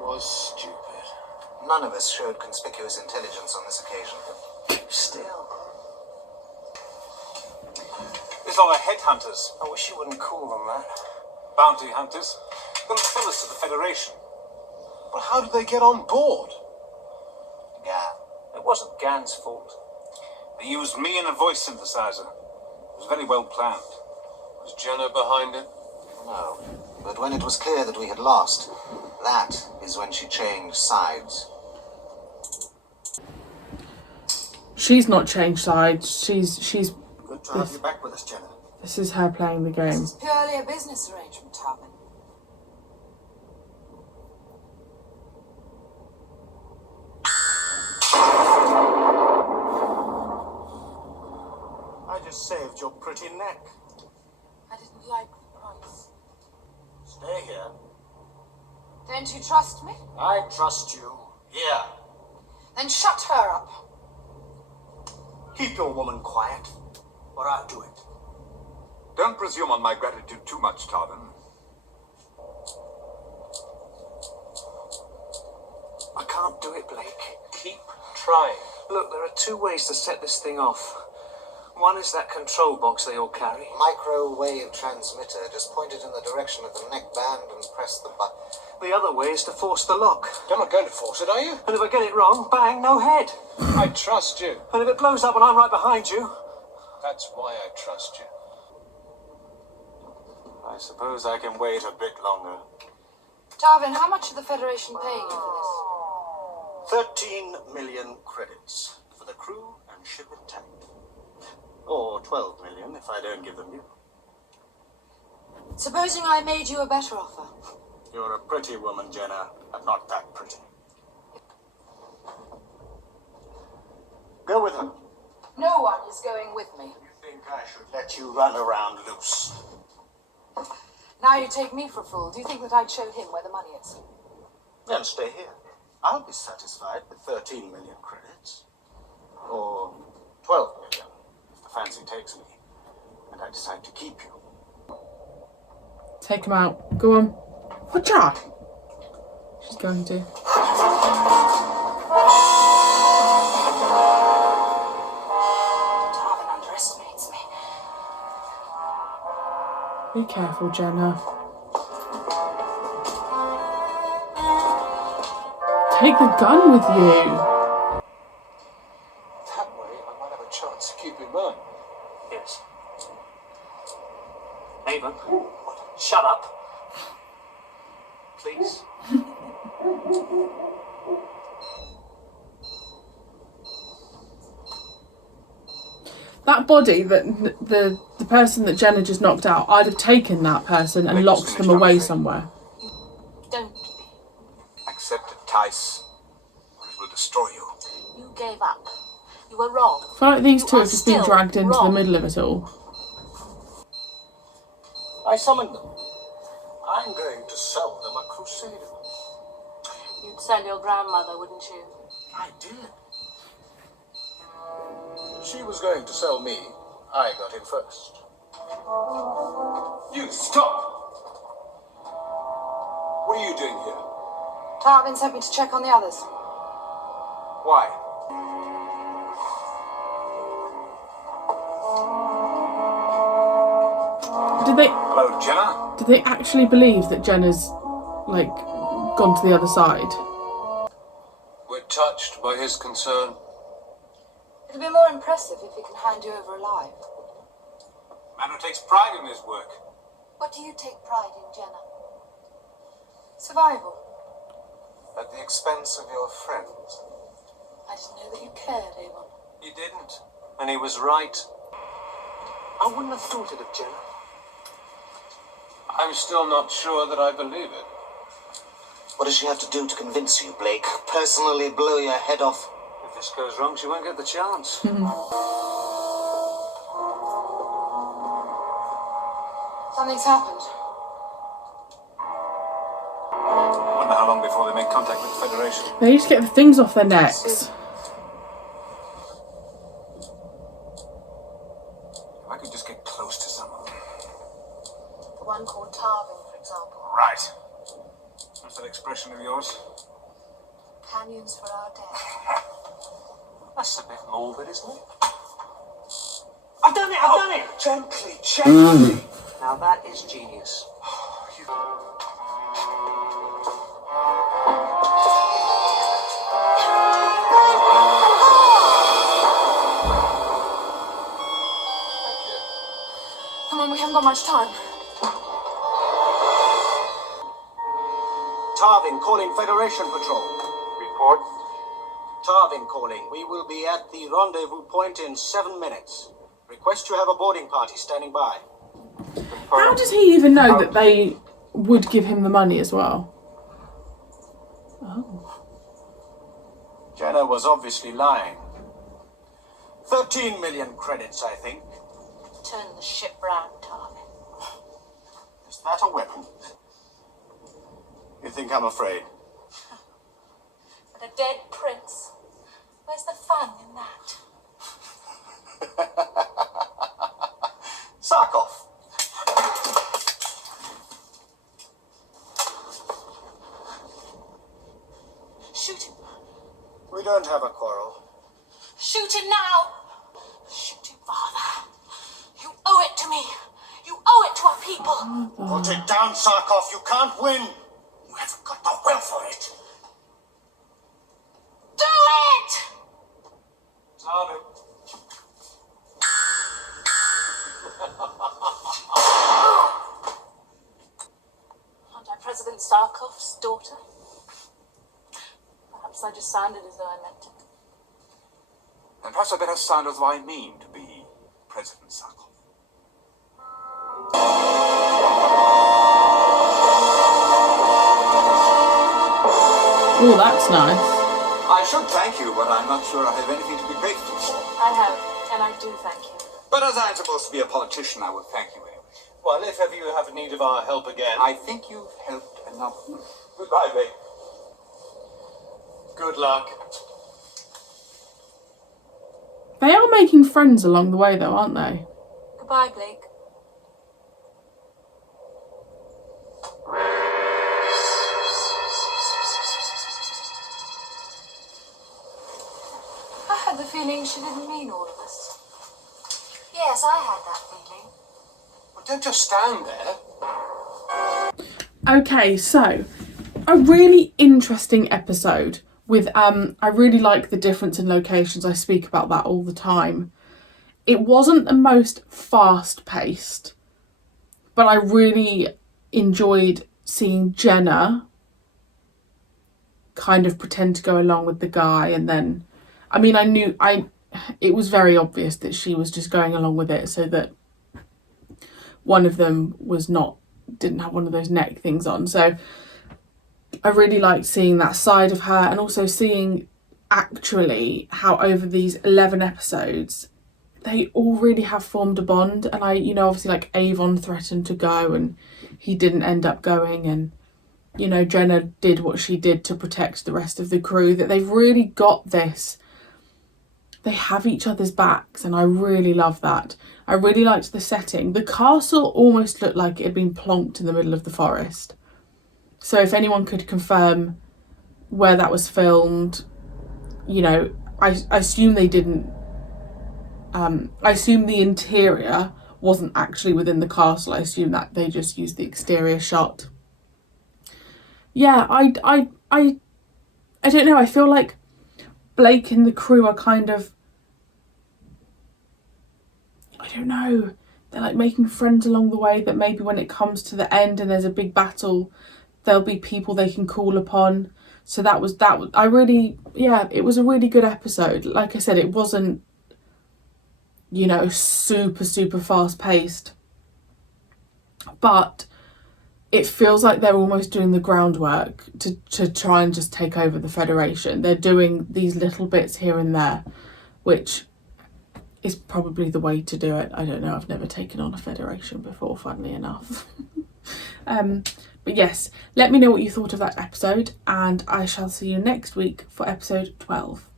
was stupid. None of us showed conspicuous intelligence on this occasion. Still. These lot of headhunters. I wish you wouldn't call them that. Bounty hunters. They'll sell us to the Federation. Well, how did they get on board? Gan. It wasn't Gan's fault. They used me and a voice synthesizer. It was very well planned. Was Jenna behind it? No. But when it was clear that we had lost, that is when she changed sides. She's not changed sides. She's. Good to have you back with us, Jenna. This is her playing the game. This is purely a business arrangement, Tarvin. I just saved your pretty neck. I didn't like the price. Stay here. Don't you trust me? I trust you. Here. Then shut her up. Keep your woman quiet, or I'll do it. Don't presume on my gratitude too much, Tarvin. I can't do it, Blake. Keep trying. Look, there are two ways to set this thing off. One is that control box they all carry. Microwave transmitter. Just point it in the direction of the neckband and press the button. The other way is to force the lock. You're not going to force it, are you? And if I get it wrong, bang, no head. I trust you. And if it blows up and I'm right behind you... That's why I trust you. I suppose I can wait a bit longer. Tarvin, how much are the Federation paying you for 13 million credits for the crew and ship intact. Or 12 million if I don't give them you. this? Supposing I made you a better offer. You're a pretty woman, Jenna, but not that pretty. Go with her. No one is going with me. You think I should let you run around loose? Now you take me for a fool. Do you think that I'd show him where the money is? Then stay here. I'll be satisfied with 13 million credits. Or 12 million, if the fancy takes me, and I decide to keep you. Take him out. Go on. Watch out. She's going to. Tarvin underestimates me. Be careful, Jenna. Take the gun with you. That way, I might have a chance to keep in mind. Yes. Ava, shut up. Please. That body, that the person that Jenna just knocked out, I'd have taken that person and locked them away somewhere. Don't be. Accept it, Tice, or it will destroy you. You gave up. You were wrong. I feel like these two You have are just been still dragged into the wrong. middle of it all. I summoned them. I'm going to sell them a crusader. You'd sell your grandmother, wouldn't you? I did. She was going to sell me. I got in first. You, stop! What are you doing here? Tarvin sent me to check on the others. Why? Did they Hello, Jenna? did they actually believe that Jenna's like gone to the other side? We're touched by his concern. It'll be more impressive if he can hand you over alive. Man who takes pride in his work. What do you take pride in, Jenna? Survival. At the expense of your friends. I didn't know that you cared, Avon. He didn't. And he was right. I wouldn't have thought it of Jenna. I'm still not sure that I believe it. What does she have to do to convince you, Blake? Personally blow your head off? If this goes wrong, she won't get the chance. Something's happened. Wonder how long before they make contact with the Federation. They need to get the things off their necks. If I could just get close to someone. The one called Tarvin, for example. Right. What's that expression of yours? Companions for our dead. That's a bit morbid, isn't it? I've done it! Gently, gently. Now that is genius. Come on, we haven't got much time. Tarvin calling Federation Patrol. Report. Tarvin calling. We will be at the rendezvous point in 7 minutes. Request you have a boarding party standing by. How does he even know that they would give him the money as well? Oh. Jenna was obviously lying. 13 million credits, I think. Turn the ship round, Tarvin. Is that a weapon? You think I'm afraid? But a dead prince. Where's the fun in that? Sarkov. Shoot him. We don't have a quarrel. Shoot him now. Shoot him, father. You owe it to me. You owe it to our people. Put it down, Sarkov. You can't win. You haven't got the will for it. Do it! Tarvin. Aren't I President Sarkov's daughter? Perhaps I just sounded as though I meant it. And perhaps I better sound as though I mean to be President Sarkov. Oh, that's nice. I should thank you, but I'm not sure I have anything to be grateful for. I have, and I do thank you. But as I'm supposed to be a politician, I will thank you anyway. Well, if ever you have need of our help again. I think you've helped enough. Goodbye, Blake. Good luck. They are making friends along the way, though, aren't they? Goodbye, Blake. I had the feeling she didn't mean all of this. Yes, I had that feeling. Well, don't just stand there. Okay, so a really interesting episode with I really like the difference in locations. I speak about that all the time. It wasn't the most fast paced, but I really enjoyed seeing Jenna kind of pretend to go along with the guy, and then I mean it was very obvious that she was just going along with it so that one of them didn't have one of those neck things on. So I really liked seeing that side of her, and also seeing actually how over these 11 episodes they all really have formed a bond. And obviously like Avon threatened to go and he didn't end up going, and Jenna did what she did to protect the rest of the crew, that they've really got this. They have each other's backs, and I really love that. I really liked the setting. The castle almost looked like it had been plonked in the middle of the forest. So if anyone could confirm where that was filmed, I assume they didn't. I assume the interior wasn't actually within the castle. I assume that they just used the exterior shot. Yeah, I don't know. I feel like Blake and the crew are kind of, I don't know, they're like making friends along the way, that maybe when it comes to the end and there's a big battle, there'll be people they can call upon. So it was a really good episode. Like I said, it wasn't, super, super fast paced, but it feels like they're almost doing the groundwork to try and just take over the Federation. They're doing these little bits here and there, which is probably the way to do it. I don't know, I've never taken on a Federation before, funnily enough. But yes, let me know what you thought of that episode, and I shall see you next week for episode 12.